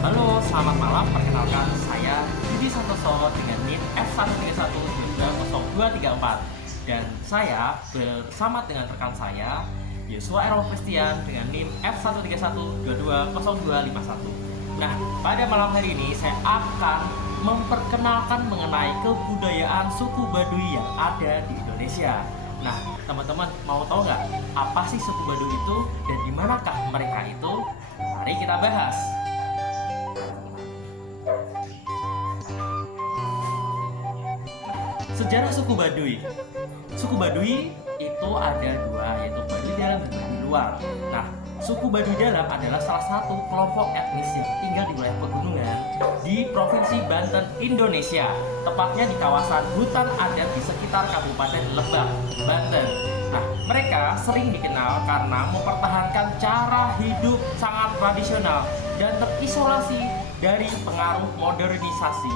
Halo, selamat malam. Perkenalkan, saya Budi Santoso dengan NIM F131720234 dan saya bersama dengan rekan saya Yosua Errol Christian dengan NIM F131220251. Nah, pada malam hari ini saya akan memperkenalkan mengenai kebudayaan suku Baduy yang ada di Indonesia. Nah, teman-teman mau tahu nggak apa sih suku Baduy itu dan di manakah mereka itu? Mari kita bahas. Sejarah suku Baduy. Suku Baduy itu ada dua, yaitu Baduy Dalam dan Baduy Luar. Nah, suku Baduy Dalam adalah salah satu kelompok etnis yang tinggal di wilayah pegunungan di Provinsi Banten, Indonesia. Tepatnya di kawasan hutan adat di sekitar Kabupaten Lebak, Banten. Nah, mereka sering dikenal karena mempertahankan cara hidup sangat tradisional dan terisolasi dari pengaruh modernisasi.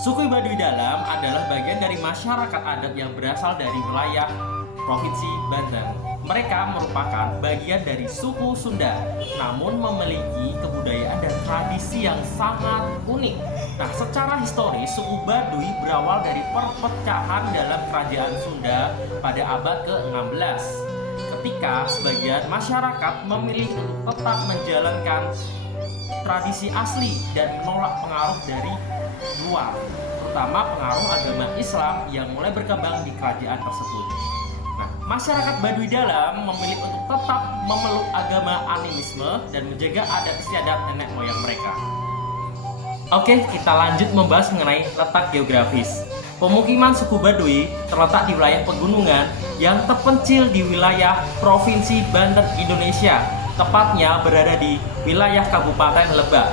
Suku Baduy Dalam adalah bagian dari masyarakat adat yang berasal dari wilayah Provinsi Banten. Mereka merupakan bagian dari suku Sunda, namun memiliki kebudayaan dan tradisi yang sangat unik. Nah, secara historis, suku Baduy berawal dari perpecahan dalam kerajaan Sunda pada abad ke-16. Ketika sebagian masyarakat memilih untuk tetap menjalankan tradisi asli dan menolak pengaruh dari luar, terutama pengaruh agama Islam yang mulai berkembang di kerajaan tersebut. Nah, masyarakat Baduy Dalam memilih untuk tetap memeluk agama animisme dan menjaga adat istiadat nenek moyang mereka. Oke, kita lanjut membahas mengenai letak geografis. Pemukiman suku Baduy terletak di wilayah pegunungan yang terpencil di wilayah Provinsi Banten, Indonesia, tepatnya berada di wilayah Kabupaten Lebak.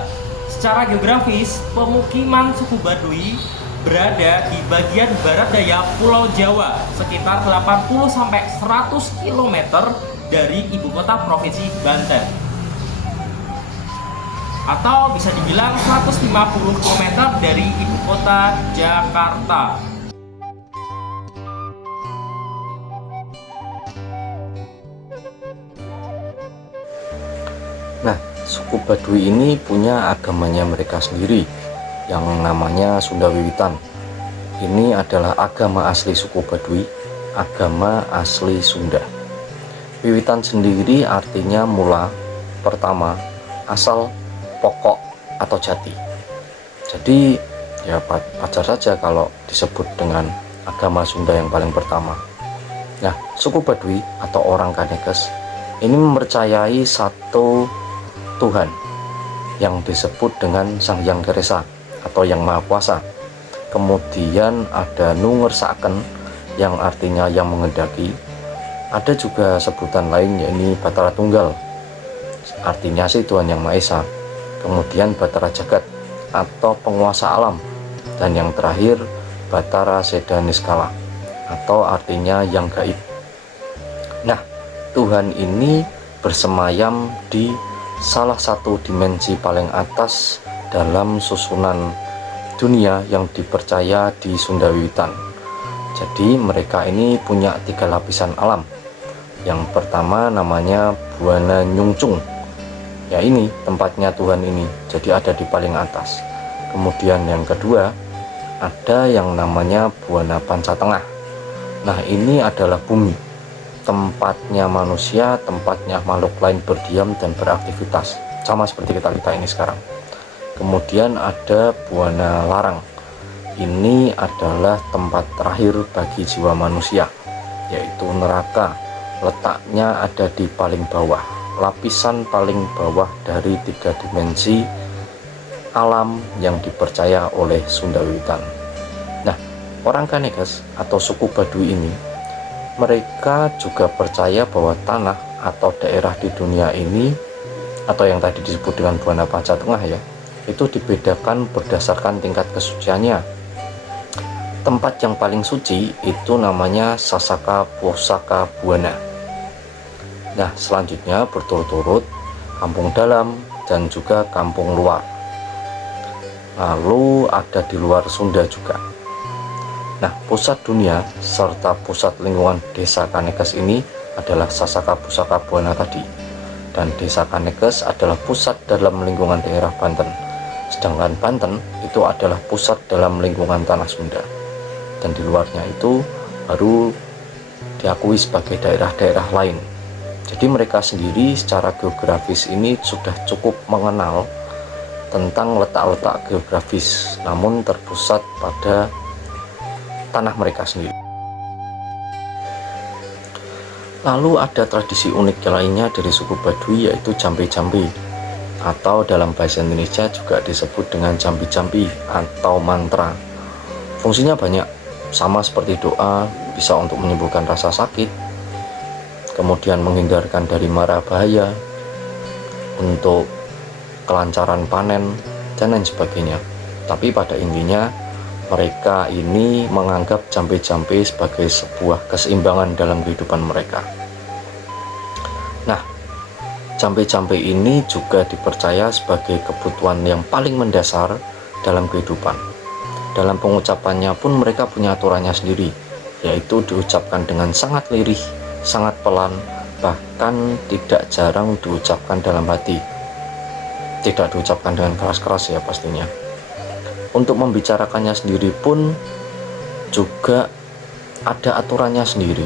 Secara geografis, pemukiman suku Baduy berada di bagian barat daya Pulau Jawa, sekitar 80-100 km dari ibu kota Provinsi Banten. Atau bisa dibilang 150 km dari ibu kota Jakarta. Nah, suku Baduy ini punya agamanya mereka sendiri yang namanya Sunda Wiwitan. Ini adalah agama asli suku Baduy, agama asli Sunda. Wiwitan sendiri artinya mula, pertama, asal, pokok, atau jati. Jadi ya wajar saja kalau disebut dengan agama Sunda yang paling pertama. Nah, suku Baduy atau orang Kanekes ini mempercayai satu Tuhan yang disebut dengan Sang Hyang Keresa atau Yang Maha Kuasa. Kemudian ada Nu Ngersaken yang artinya yang mengendaki. Ada juga sebutan lain yakni Batara Tunggal, artinya si Tuhan Yang Maha Esa. Kemudian Batara Jagat atau penguasa alam, dan yang terakhir Batara Seda Niskala atau artinya yang gaib. Nah, Tuhan ini bersemayam di salah satu dimensi paling atas dalam susunan dunia yang dipercaya di Sunda Wiwitan. Jadi mereka ini punya 3 lapisan alam. Yang pertama namanya Buana Nyungcung. Ya, ini tempatnya Tuhan ini, jadi ada di paling atas. Kemudian yang kedua ada yang namanya Buana Panca Tengah. Nah, ini adalah bumi, tempatnya manusia, tempatnya makhluk lain berdiam dan beraktivitas, sama seperti kita ini sekarang. Kemudian ada Buana Larang. Ini adalah tempat terakhir bagi jiwa manusia, yaitu neraka. Letaknya ada di paling bawah, lapisan paling bawah dari 3 dimensi alam yang dipercaya oleh Sunda Wiwitan. Nah, orang Kanekes atau suku Baduy ini, mereka juga percaya bahwa tanah atau daerah di dunia ini, atau yang tadi disebut dengan Buana Panca Tengah ya, itu dibedakan berdasarkan tingkat kesuciannya. Tempat yang paling suci itu namanya Sasaka Posaka Buana. Nah, selanjutnya berturut-turut Kampung Dalam dan juga Kampung Luar. Lalu ada di luar Sunda juga. Nah, pusat dunia serta pusat lingkungan desa Kanekes ini adalah Sasaka Pusaka Buana tadi. dan Desa Kanekes adalah pusat dalam lingkungan daerah Banten. Sedangkan Banten itu adalah pusat dalam lingkungan tanah Sunda. Dan di luarnya itu baru diakui sebagai daerah-daerah lain. Jadi mereka sendiri secara geografis ini sudah cukup mengenal tentang letak-letak geografis, namun terpusat pada tanah mereka sendiri. Lalu ada tradisi unik lainnya dari suku Baduy, yaitu jambe-jambe, atau dalam bahasa Indonesia juga disebut dengan jambi-jambi atau mantra. Fungsinya banyak, sama seperti doa, bisa untuk menyembuhkan rasa sakit, kemudian menghindarkan dari mara bahaya, untuk kelancaran panen, dan lain sebagainya. Tapi pada intinya mereka ini menganggap jambe-jambe sebagai sebuah keseimbangan dalam kehidupan mereka. Nah, jambe-jambe ini juga dipercaya sebagai kebutuhan yang paling mendasar dalam kehidupan. Dalam pengucapannya pun mereka punya aturannya sendiri, yaitu diucapkan dengan sangat lirih, sangat pelan, bahkan tidak jarang diucapkan dalam hati. Tidak diucapkan dengan keras-keras ya pastinya. Untuk membicarakannya sendiri pun juga ada aturannya sendiri.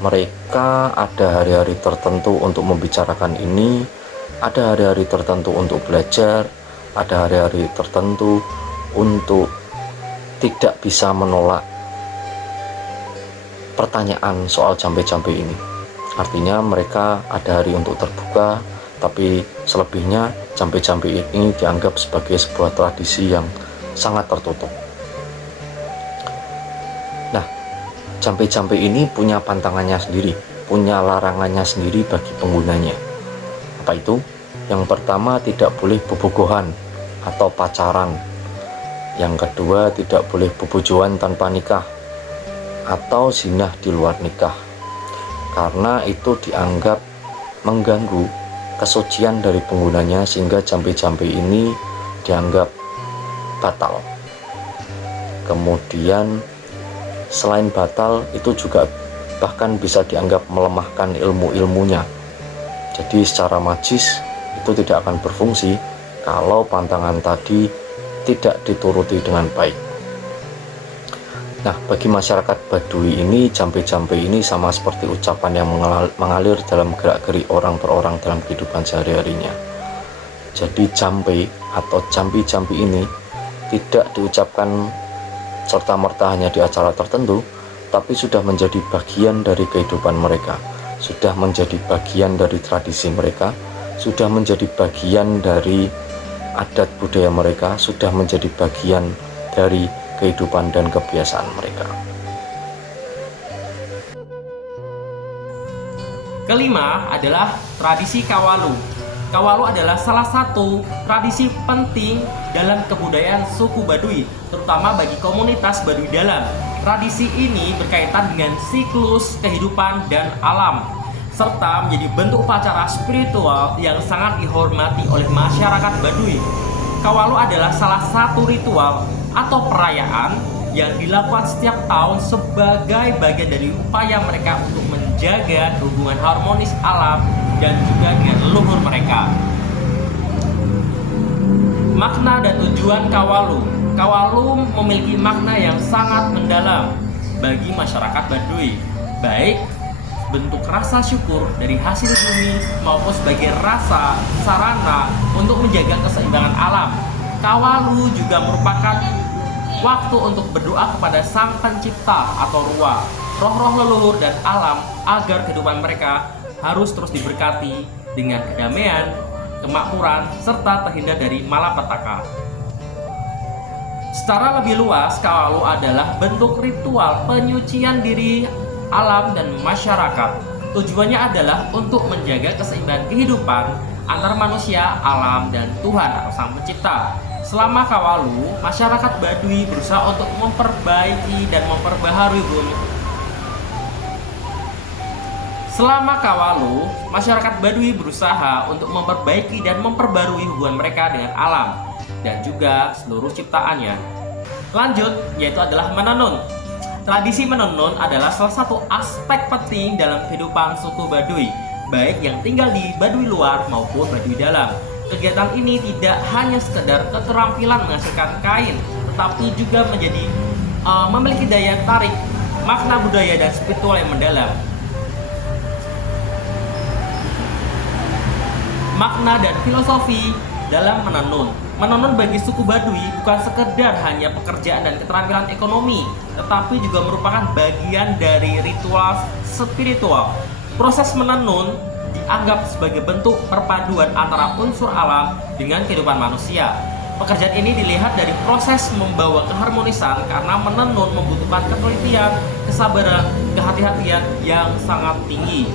Mereka ada hari-hari tertentu untuk membicarakan ini, ada hari-hari tertentu untuk belajar, ada hari-hari tertentu untuk tidak bisa menolak pertanyaan soal jambe-jambe ini. Artinya mereka ada hari untuk terbuka, tapi selebihnya jambe-jambe ini dianggap sebagai sebuah tradisi yang sangat tertutup. Nah, jambe-jambe ini punya pantangannya sendiri, punya larangannya sendiri bagi penggunanya. Apa itu? Yang pertama, tidak boleh bobogohan atau pacaran. Yang kedua, tidak boleh bobojohan tanpa nikah atau zinah di luar nikah, karena itu dianggap mengganggu kesucian dari penggunanya, sehingga jambe-jambe ini dianggap batal. Kemudian selain batal, itu juga bahkan bisa dianggap melemahkan ilmu-ilmunya. Jadi secara magis itu tidak akan berfungsi kalau pantangan tadi tidak dituruti dengan baik. Nah, bagi masyarakat Baduy ini, jambe-jambe ini sama seperti ucapan yang mengalir dalam gerak-gerik orang per orang dalam kehidupan sehari-harinya. Jadi jambe atau jambi-jambi ini tidak diucapkan serta-merta hanya di acara tertentu, tapi sudah menjadi bagian dari kehidupan mereka, sudah menjadi bagian dari tradisi mereka, sudah menjadi bagian dari adat budaya mereka, sudah menjadi bagian dari kehidupan dan kebiasaan mereka. Kelima adalah tradisi Kawalu. Kawalu adalah salah satu tradisi penting dalam kebudayaan suku Baduy, terutama bagi komunitas Baduy Dalam. Tradisi ini berkaitan dengan siklus kehidupan dan alam, serta menjadi bentuk upacara spiritual yang sangat dihormati oleh masyarakat Baduy. Kawalu adalah salah satu ritual atau perayaan yang dilakukan setiap tahun sebagai bagian dari upaya mereka untuk menjaga hubungan harmonis alam dan juga dengan leluhur mereka. Makna dan tujuan Kawalu. Kawalu memiliki makna yang sangat mendalam bagi masyarakat Baduy, baik bentuk rasa syukur dari hasil bumi maupun sebagai rasa sarana untuk menjaga keseimbangan alam. Kawalu juga merupakan waktu untuk berdoa kepada Sang Pencipta atau Ruwa, roh-roh leluhur dan alam, agar kehidupan mereka harus terus diberkati dengan kedamaian, kemakmuran, serta terhindar dari malapetaka. Secara lebih luas, Kawalu adalah bentuk ritual penyucian diri alam dan masyarakat. Tujuannya adalah untuk menjaga keseimbangan kehidupan antara manusia, alam, dan Tuhan atau Sang Pencipta. Selama Kawalu, masyarakat Baduy berusaha untuk memperbaiki dan memperbaharui hubungan. Selama Kawalu, masyarakat Baduy berusaha untuk memperbaiki dan memperbarui hubungan mereka dengan alam dan juga seluruh ciptaannya. Lanjut, yaitu adalah menenun. Tradisi menenun adalah salah satu aspek penting dalam kehidupan suku Baduy. baik yang tinggal di Baduy luar maupun Baduy dalam. Kegiatan ini tidak hanya sekedar keterampilan menghasilkan kain, tetapi juga memiliki daya tarik, makna budaya dan spiritual yang mendalam. Makna dan filosofi dalam menenun. Menenun bagi suku Baduy bukan sekedar hanya pekerjaan dan keterampilan ekonomi, tetapi juga merupakan bagian dari ritual spiritual. Proses menenun dianggap sebagai bentuk perpaduan antara unsur alam dengan kehidupan manusia. Pekerjaan ini dilihat dari proses membawa keharmonisan karena menenun membutuhkan ketelitian, kesabaran, kehati-hatian yang sangat tinggi.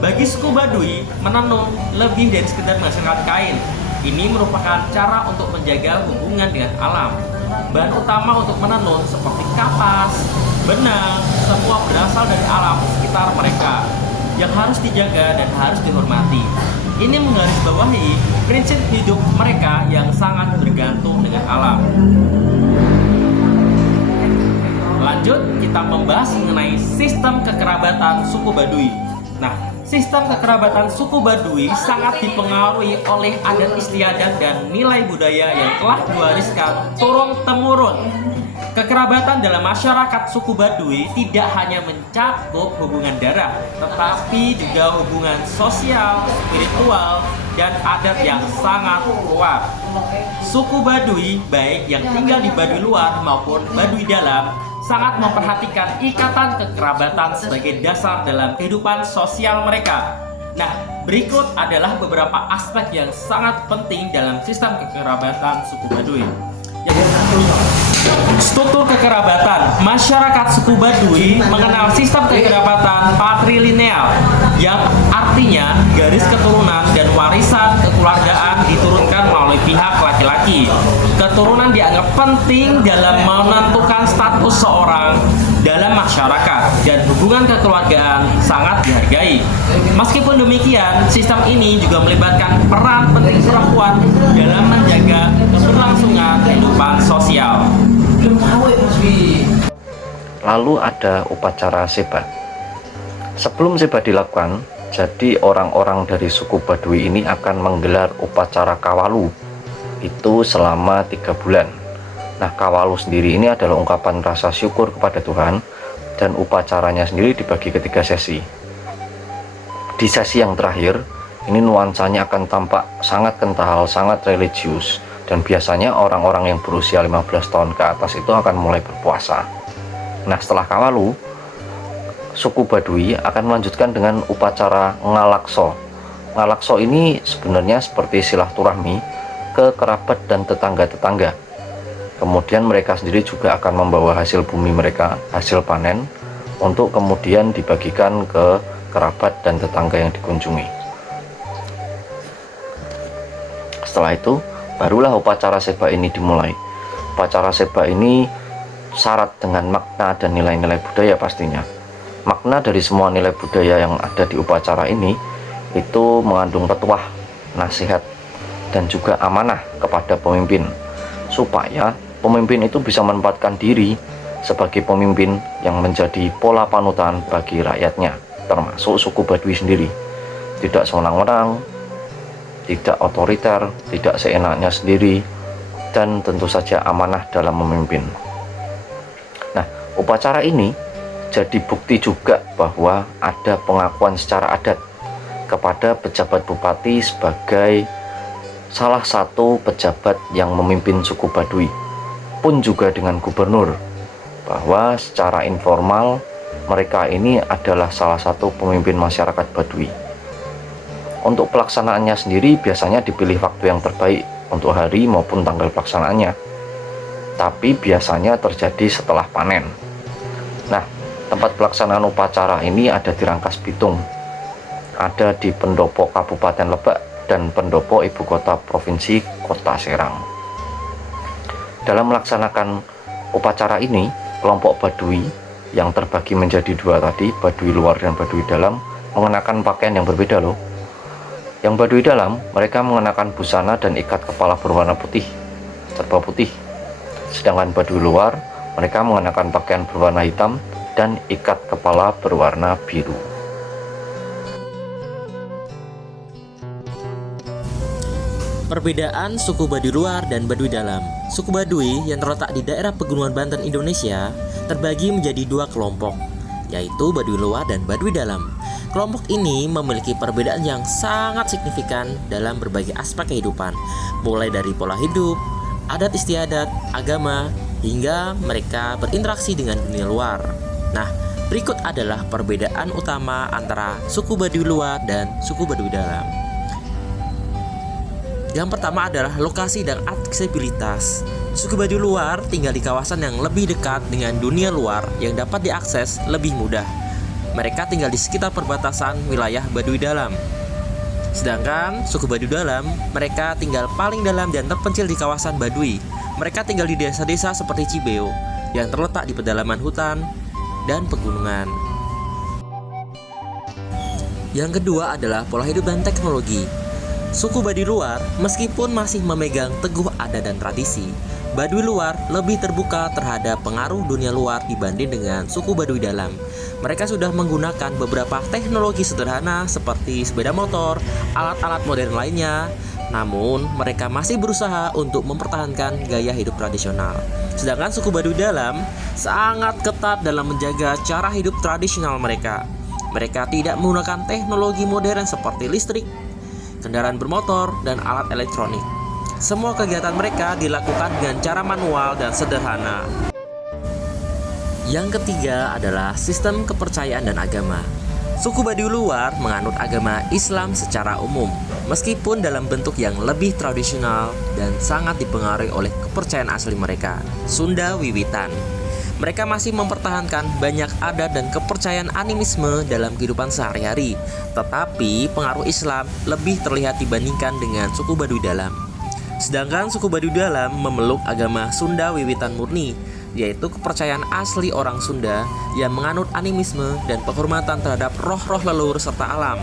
Bagi suku Baduy, menenun lebih dari sekedar menghasilkan kain. Ini merupakan cara untuk menjaga hubungan dengan alam. Bahan utama untuk menenun seperti kapas, benang, semua berasal dari alam sekitar mereka yang harus dijaga dan harus dihormati. Ini menggarisbawahi prinsip hidup mereka yang sangat bergantung dengan alam. Lanjut, kita membahas mengenai sistem kekerabatan suku Baduy. Nah, sistem kekerabatan suku Baduy sangat dipengaruhi oleh adat istiadat dan nilai budaya yang telah diwariskan turun-temurun. Kekerabatan dalam masyarakat suku Baduy tidak hanya mencakup hubungan darah, tetapi juga hubungan sosial, spiritual, dan adat yang sangat kuat. Suku Baduy, baik yang tinggal di Baduy luar maupun Baduy dalam, sangat memperhatikan ikatan kekerabatan sebagai dasar dalam kehidupan sosial mereka. Nah, berikut adalah beberapa aspek yang sangat penting dalam sistem kekerabatan suku Baduy. Yang pertama, struktur kekerabatan. Masyarakat suku Baduy mengenal sistem kekerabatan patrilineal, yang artinya garis keturunan dan warisan kekeluargaan diturunkan melalui pihak laki-laki. Keturunan dianggap penting dalam menentukan status seorang dalam masyarakat dan hubungan kekeluargaan sangat dihargai. Meskipun demikian, sistem ini juga melibatkan peran penting perempuan dalam menjaga keberlangsungan kehidupan sosial. Lalu ada upacara sebat. Sebelum sebat dilakukan, jadi orang-orang dari suku Baduy ini akan menggelar upacara kawalu itu selama 3 bulan. Nah, kawalu sendiri ini adalah ungkapan rasa syukur kepada Tuhan, dan upacaranya sendiri dibagi ke 3 sesi. Di sesi yang terakhir, ini nuansanya akan tampak sangat kental, sangat religius, dan biasanya orang-orang yang berusia 15 tahun ke atas itu akan mulai berpuasa. Nah, setelah kawalu, suku Baduy akan melanjutkan dengan upacara ngalakso. Ngalakso ini sebenarnya seperti silaturahmi ke kerabat dan tetangga-tetangga. Kemudian mereka sendiri juga akan membawa hasil bumi mereka, hasil panen, untuk kemudian dibagikan ke kerabat dan tetangga yang dikunjungi. Setelah itu, barulah upacara seba ini dimulai. Upacara seba ini syarat dengan makna dan nilai-nilai budaya pastinya. Makna dari semua nilai budaya yang ada di upacara ini itu mengandung petuah, nasihat, dan juga amanah kepada pemimpin, supaya pemimpin itu bisa menempatkan diri sebagai pemimpin yang menjadi pola panutan bagi rakyatnya, termasuk suku Baduy sendiri. Tidak sewenang-wenang, tidak otoriter, tidak seenaknya sendiri, dan tentu saja amanah dalam memimpin. Nah, upacara ini jadi bukti juga bahwa ada pengakuan secara adat kepada pejabat bupati sebagai salah satu pejabat yang memimpin suku Baduy, pun juga dengan gubernur, bahwa secara informal mereka ini adalah salah satu pemimpin masyarakat Baduy. Untuk pelaksanaannya sendiri biasanya dipilih waktu yang terbaik untuk hari maupun tanggal pelaksanaannya, tapi biasanya terjadi setelah panen. Nah, tempat pelaksanaan upacara ini ada di Rangkas Bitung, ada di pendopo Kabupaten Lebak, dan pendopo ibu kota provinsi Kota Serang. Dalam melaksanakan upacara ini, kelompok Baduy yang terbagi menjadi 2 tadi, Baduy luar dan Baduy dalam, mengenakan pakaian yang berbeda loh. Yang Baduy dalam, mereka mengenakan busana dan ikat kepala berwarna putih, serba putih. Sedangkan Baduy luar, mereka mengenakan pakaian berwarna hitam dan ikat kepala berwarna biru. Perbedaan suku Baduy luar dan Baduy dalam. Suku Baduy yang terletak di daerah pegunungan Banten, Indonesia terbagi menjadi dua kelompok, yaitu Baduy luar dan Baduy dalam. Kelompok ini memiliki perbedaan yang sangat signifikan dalam berbagai aspek kehidupan, mulai dari pola hidup, adat istiadat, agama, hingga mereka berinteraksi dengan dunia luar. Nah, berikut adalah perbedaan utama antara suku Baduy luar dan suku Baduy dalam. Yang pertama adalah lokasi dan aksesibilitas. Suku Baduy luar tinggal di kawasan yang lebih dekat dengan dunia luar yang dapat diakses lebih mudah. Mereka tinggal di sekitar perbatasan wilayah Baduy dalam. Sedangkan suku Baduy dalam, mereka tinggal paling dalam dan terpencil di kawasan Baduy. Mereka tinggal di desa-desa seperti Cibeo yang terletak di pedalaman hutan dan pegunungan. Yang kedua adalah pola hidup dan teknologi. Suku Baduy luar meskipun masih memegang teguh adat dan tradisi, Baduy luar lebih terbuka terhadap pengaruh dunia luar dibanding dengan suku Baduy dalam. Mereka sudah menggunakan beberapa teknologi sederhana seperti sepeda motor, alat-alat modern lainnya. Namun, mereka masih berusaha untuk mempertahankan gaya hidup tradisional. Sedangkan suku Baduy dalam sangat ketat dalam menjaga cara hidup tradisional mereka. Mereka tidak menggunakan teknologi modern seperti listrik, kendaraan bermotor, dan alat elektronik. Semua kegiatan mereka dilakukan dengan cara manual dan sederhana. Yang ketiga adalah sistem kepercayaan dan agama. Suku Baduy luar menganut agama Islam secara umum, meskipun dalam bentuk yang lebih tradisional dan sangat dipengaruhi oleh kepercayaan asli mereka, Sunda Wiwitan. Mereka masih mempertahankan banyak adat dan kepercayaan animisme dalam kehidupan sehari-hari, tetapi pengaruh Islam lebih terlihat dibandingkan dengan suku Baduy dalam. Sedangkan suku Baduy dalam memeluk agama Sunda Wiwitan murni, yaitu kepercayaan asli orang Sunda yang menganut animisme dan penghormatan terhadap roh-roh leluhur serta alam.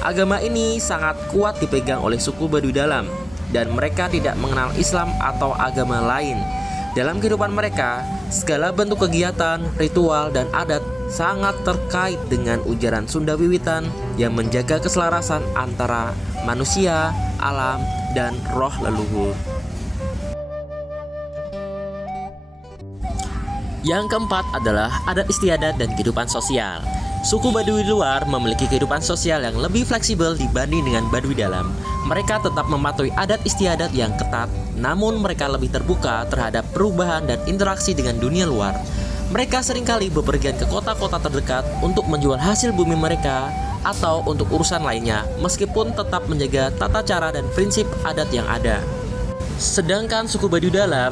Agama ini sangat kuat dipegang oleh suku Baduy dalam, dan mereka tidak mengenal Islam atau agama lain. Dalam kehidupan mereka, segala bentuk kegiatan, ritual, dan adat sangat terkait dengan ujaran Sunda Wiwitan yang menjaga keselarasan antara manusia, alam, dan roh leluhur. Yang keempat adalah adat istiadat dan kehidupan sosial. Suku Baduy luar memiliki kehidupan sosial yang lebih fleksibel dibanding dengan Baduy dalam. Mereka tetap mematuhi adat istiadat yang ketat, namun mereka lebih terbuka terhadap perubahan dan interaksi dengan dunia luar. Mereka seringkali bepergian ke kota-kota terdekat untuk menjual hasil bumi mereka atau untuk urusan lainnya, meskipun tetap menjaga tata cara dan prinsip adat yang ada. Sedangkan suku Baduy dalam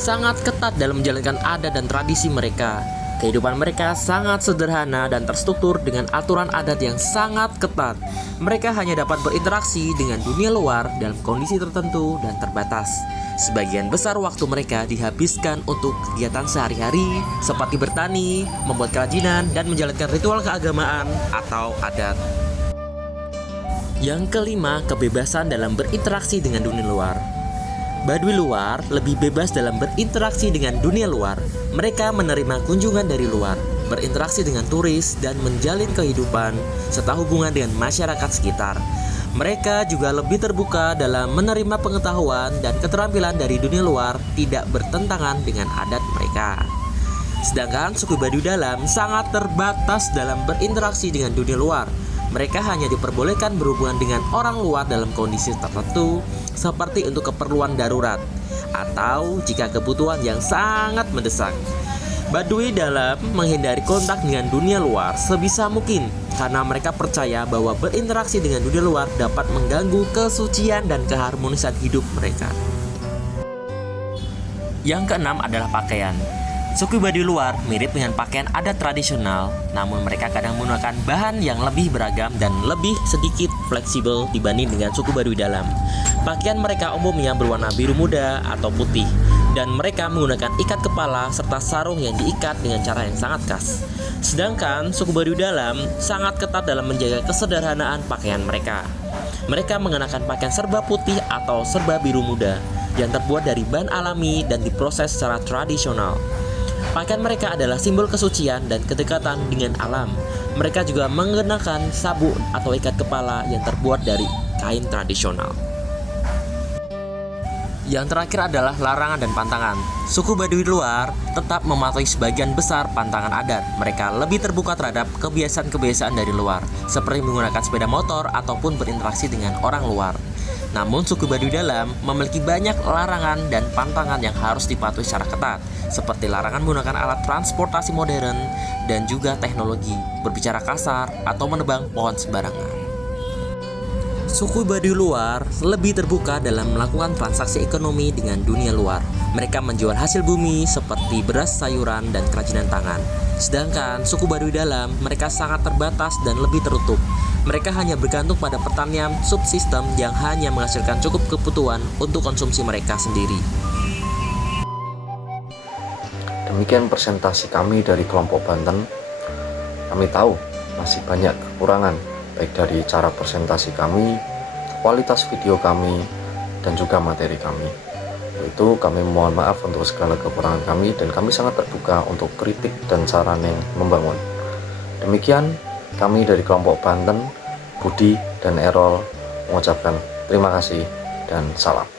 sangat ketat dalam menjalankan adat dan tradisi mereka. Kehidupan mereka sangat sederhana dan terstruktur dengan aturan adat yang sangat ketat. Mereka hanya dapat berinteraksi dengan dunia luar dalam kondisi tertentu dan terbatas. Sebagian besar waktu mereka dihabiskan untuk kegiatan sehari-hari seperti bertani, membuat kerajinan, dan menjalankan ritual keagamaan atau adat. Yang kelima, kebebasan dalam berinteraksi dengan dunia luar. Baduy luar lebih bebas dalam berinteraksi dengan dunia luar. Mereka menerima kunjungan dari luar, berinteraksi dengan turis, dan menjalin kehidupan serta hubungan dengan masyarakat sekitar. Mereka juga lebih terbuka dalam menerima pengetahuan dan keterampilan dari dunia luar, tidak bertentangan dengan adat mereka. Sedangkan suku Baduy dalam sangat terbatas dalam berinteraksi dengan dunia luar. Mereka hanya diperbolehkan berhubungan dengan orang luar dalam kondisi tertentu, seperti untuk keperluan darurat atau jika kebutuhan yang sangat mendesak. Baduy dalam menghindari kontak dengan dunia luar sebisa mungkin karena mereka percaya bahwa berinteraksi dengan dunia luar dapat mengganggu kesucian dan keharmonisan hidup mereka. Yang keenam adalah pakaian. Suku Baduy luar mirip dengan pakaian adat tradisional, namun mereka kadang menggunakan bahan yang lebih beragam dan lebih sedikit fleksibel dibanding dengan suku Baduy dalam. Pakaian mereka umumnya berwarna biru muda atau putih, dan mereka menggunakan ikat kepala serta sarung yang diikat dengan cara yang sangat khas. Sedangkan suku Baduy dalam sangat ketat dalam menjaga kesederhanaan pakaian mereka. Mereka mengenakan pakaian serba putih atau serba biru muda yang terbuat dari bahan alami dan diproses secara tradisional. Pakaian mereka adalah simbol kesucian dan kedekatan dengan alam. Mereka juga mengenakan sabuk atau ikat kepala yang terbuat dari kain tradisional. Yang terakhir adalah larangan dan pantangan. Suku Baduy luar tetap mematuhi sebagian besar pantangan adat. Mereka lebih terbuka terhadap kebiasaan-kebiasaan dari luar, seperti menggunakan sepeda motor ataupun berinteraksi dengan orang luar. Namun suku Baduy dalam memiliki banyak larangan dan pantangan yang harus dipatuhi secara ketat, seperti larangan menggunakan alat transportasi modern dan juga teknologi, berbicara kasar atau menebang pohon sembarangan. Suku Baduy luar lebih terbuka dalam melakukan transaksi ekonomi dengan dunia luar. Mereka menjual hasil bumi seperti beras, sayuran, dan kerajinan tangan. Sedangkan suku Baduy dalam, mereka sangat terbatas dan lebih tertutup. Mereka hanya bergantung pada pertanian subsistem yang hanya menghasilkan cukup kebutuhan untuk konsumsi mereka sendiri. Demikian presentasi kami dari kelompok Banten. Kami tahu masih banyak kekurangan, baik dari cara presentasi kami, kualitas video kami, dan juga materi kami. Itu kami mohon maaf untuk segala kekurangan kami, dan kami sangat terbuka untuk kritik dan saran yang membangun. Demikian kami dari kelompok Banten, Budi dan Errol mengucapkan terima kasih dan salam.